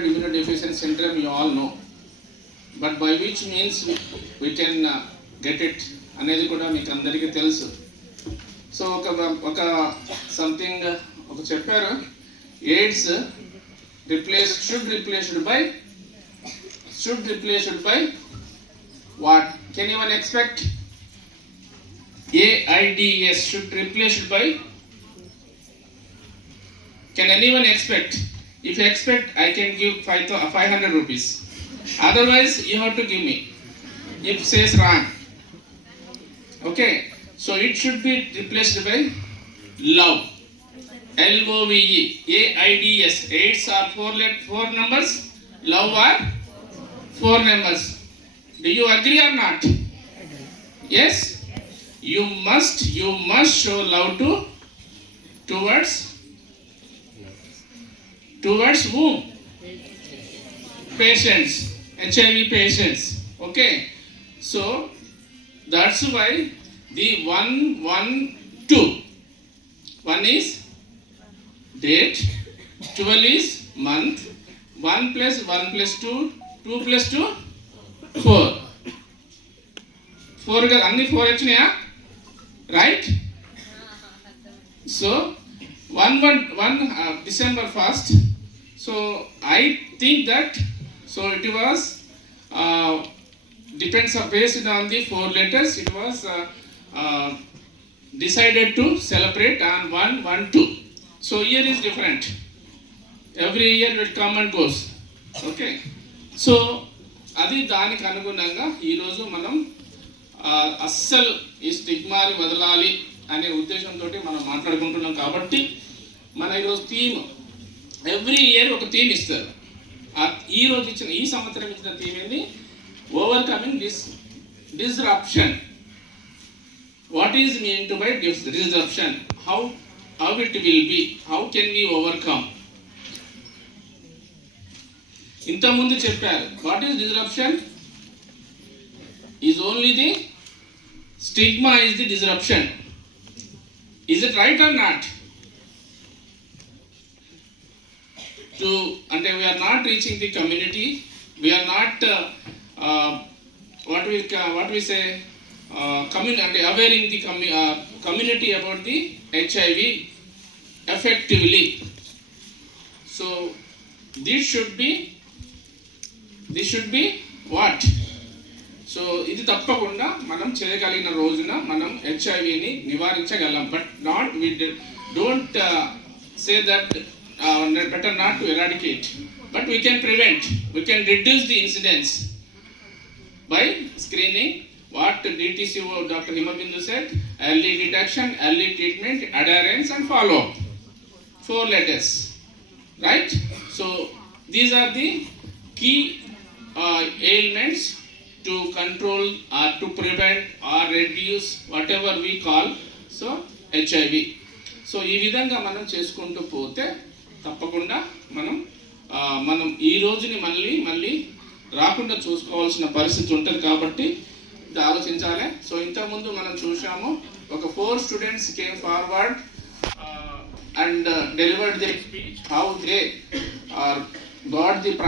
thyroid immunodeficiency syndrome you all know, but by which means we can get it అనేది కూడా మీకు అందరికీ తెలుసు. సో ఒక సంథింగ్ ఒక చెప్పారు, AIDS should replaced by what? Can anyone expect? AIDS should replaced by. Can anyone expect? If you expect, I can give 500 rupees. Otherwise, you have to give me. If says wrong. Okay. So it should be replaced by love. LOVE. AIDS. AIDS are four numbers. Love are 4 numbers. Do you agree or not? Yes. You must show love towards whom? Patients, HIV patients. Okay. So that's why the 1 is date, 12 is month, 1 plus 1 plus 2, 2 plus 2, 4. 4 ga anni 4 వచ్చినాయా? Right? So 1 December 1st. So I think that it was depends based on the 4 letters. It was decided to celebrate on 1/1/2. So year is different. Every year will come and goes. Okay. So అది దానికి అనుగుణంగా ఈరోజు మనం అస్సలు ఈ స్టిగ్మాని వదలాలి అనే ఉద్దేశంతో మనం మాట్లాడుకుంటున్నాం. కాబట్టి మన ఈరోజు థీమ్, ఎవ్రీ ఇయర్ ఒక థీమ్ ఇస్తారు. ఈ సంవత్సరం ఇచ్చిన థీమ్ ఏంది? Overcoming disruption. What is mean to by disruption? How it will be? How can we overcome? ఇంతకుముందు చెప్పారు, what is disruption? Is only the stigma is the disruption. Is it right or not? అంటే we are not reaching the community. We are not what we say awareing the community about the HIV effectively. So this should be what? So ఇది తప్పకుండా మనం చేయగలిగిన రోజున మనం హెచ్ఐవిని నివారించగలం. But don't say that better not to eradicate, but we can prevent, we can reduce the incidence by screening. What DTCO Dr. Himabindu said, early detection, early treatment, adherence and follow up. 4 letters, right? So these are the key ailments to control or to prevent or reduce whatever we call HIV. So ఈ విధంగా మనం చేసుకుంటూ పోతే తప్పకుండా మనం ఈ రోజుని మళ్ళీ రాకుండా చూసుకోవాల్సిన పరిస్థితి ఉంటుంది. కాబట్టి ఇది ఆలోచించాలి. సో ఇంతకుముందు మనం చూసాము, ఒక 4 students came forward and delivered their speech, how they got the